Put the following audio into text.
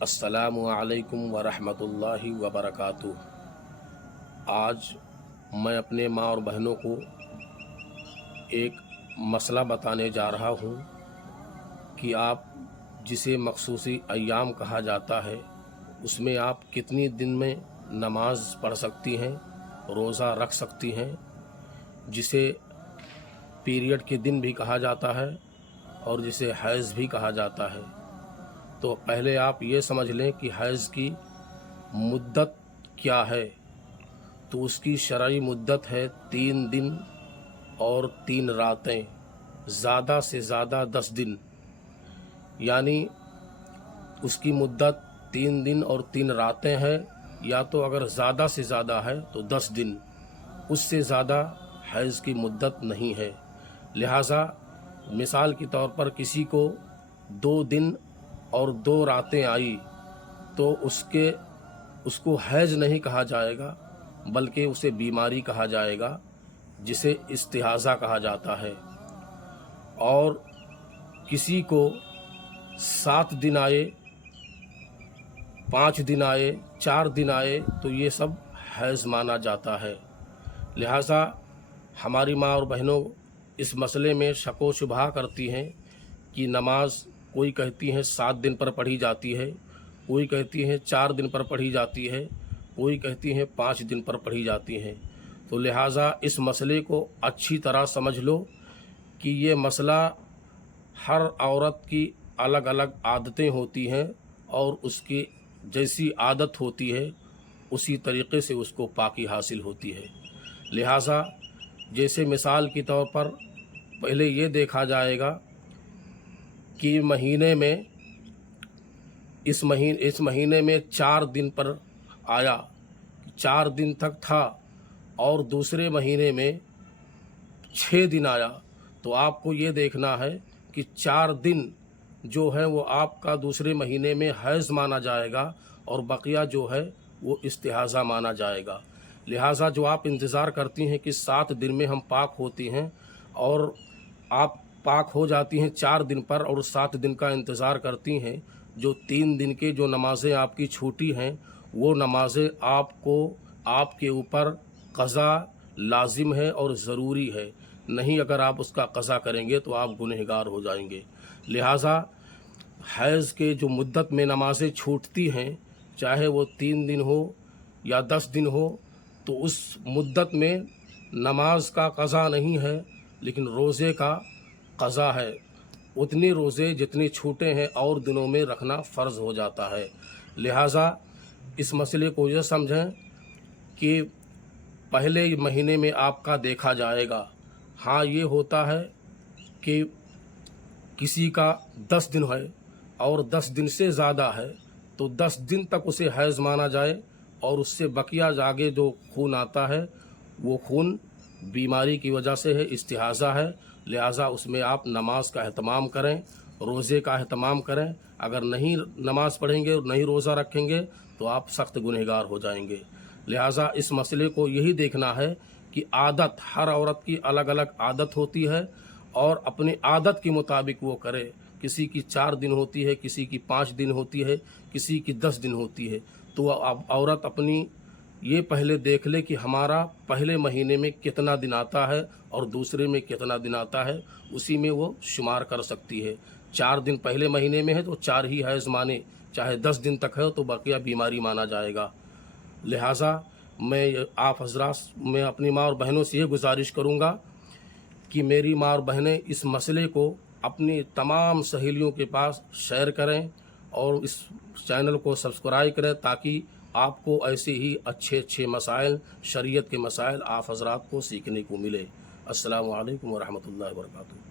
अस्सलामु अलैकुम वरहमतुल्लाहि वबरकातुह। आज मैं अपने माँ और बहनों को एक मसला बताने जा रहा हूँ कि आप जिसे मखसूसी अय्याम कहा जाता है उसमें आप कितनी दिन में नमाज पढ़ सकती हैं, रोज़ा रख सकती हैं, जिसे पीरियड के दिन भी कहा जाता है और जिसे हैज़ भी कहा जाता है। तो पहले आप ये समझ लें कि हैज़ की मुद्दत क्या है। तो उसकी शरई मुद्दत है 3 दिन और 3 रातें, ज़्यादा से ज़्यादा 10 दिन। यानी उसकी मुद्दत 3 दिन और 3 रातें हैं, या तो अगर ज़्यादा से ज़्यादा है तो 10 दिन, उससे ज़्यादा हैज़ की मुद्दत नहीं है। लिहाजा मिसाल के तौर पर किसी को 2 दिन और 2 रातें आई तो उसको हैज़ नहीं कहा जाएगा, बल्कि उसे बीमारी कहा जाएगा, जिसे इस्तिहाज़ा कहा जाता है। और किसी को 7 दिन आए, 5 दिन आए, 4 दिन आए तो ये सब हैज़ माना जाता है। लिहाजा हमारी माँ और बहनों इस मसले में शक व शुबहा करती हैं कि नमाज कोई कहती हैं 7 दिन पर पढ़ी जाती है, कोई कहती हैं 4 दिन पर पढ़ी जाती है, कोई कहती हैं 5 दिन पर पढ़ी जाती हैं। तो लिहाजा इस मसले को अच्छी तरह समझ लो कि ये मसला हर औरत की अलग अलग आदतें होती हैं और उसकी जैसी आदत होती है उसी तरीक़े से उसको पाकी हासिल होती है। लिहाजा जैसे मिसाल के तौर पर पहले ये देखा जाएगा कि इस महीने में 4 दिन पर आया, 4 दिन तक था, और दूसरे महीने में 6 दिन आया, तो आपको ये देखना है कि 4 दिन जो है वो आपका दूसरे महीने में हैज़ माना जाएगा और बकिया जो है वो इस्तिहाज़ा माना जाएगा। लिहाजा जो आप इंतज़ार करती हैं कि 7 दिन में हम पाक होती हैं और आप पाक हो जाती हैं 4 दिन पर और 7 दिन का इंतज़ार करती हैं, जो 3 दिन के जो नमाज़ें आपकी छूटी हैं वो नमाज़ें आपके ऊपर क़ज़ा लाजिम है और ज़रूरी है। नहीं, अगर आप उसका क़ज़ा करेंगे तो आप गुनहगार हो जाएंगे। लिहाजा हैज़ के जो मुद्दत में नमाज़ें छूटती हैं, चाहे वो 3 दिन हो या 10 दिन हो, तो उस मुद्दत में नमाज का क़ज़ा नहीं है लेकिन रोज़े का क़ज़ा है। उतनी रोज़े जितने छूटे हैं और दिनों में रखना फ़र्ज़ हो जाता है। लिहाजा इस मसले को यह समझें कि पहले महीने में आपका देखा जाएगा। हाँ, ये होता है कि किसी का 10 दिन है और 10 दिन से ज़्यादा है तो 10 दिन तक उसे हैज़ माना जाए, और उससे बकिया आगे जो खून आता है वो खून बीमारी की वजह से है, इस्तिहाज़ा है। लिहाजा उसमें आप नमाज का एहतमाम करें, रोज़े का एहतमाम करें। अगर नहीं नमाज पढ़ेंगे और नहीं रोज़ा रखेंगे तो आप सख्त गुनहगार हो जाएंगे। लिहाजा इस मसले को यही देखना है कि आदत, हर औरत की अलग अलग आदत होती है और अपनी आदत के मुताबिक वो करे। किसी की 4 दिन होती है, किसी की 5 दिन होती है, किसी की 10 दिन होती है। तो अब औरत अपनी ये पहले देख ले कि हमारा पहले महीने में कितना दिन आता है और दूसरे में कितना दिन आता है, उसी में वो शुमार कर सकती है। 4 दिन पहले महीने में है तो 4 ही हैज़ माने, चाहे 10 दिन तक है तो बकिया बीमारी माना जाएगा। लिहाजा मैं अपनी माँ और बहनों से ये गुजारिश करूँगा कि मेरी माँ और बहनें इस मसले को अपनी तमाम सहेलियों के पास शेयर करें और इस चैनल को सब्सक्राइब करें, ताकि आपको ऐसे ही अच्छे अच्छे मसाइल, शरीयत के मसाइल आप हज़रात को सीखने को मिले। अस्सलामु अलैकुम वरहमतुल्लाहि वबरकातुहू।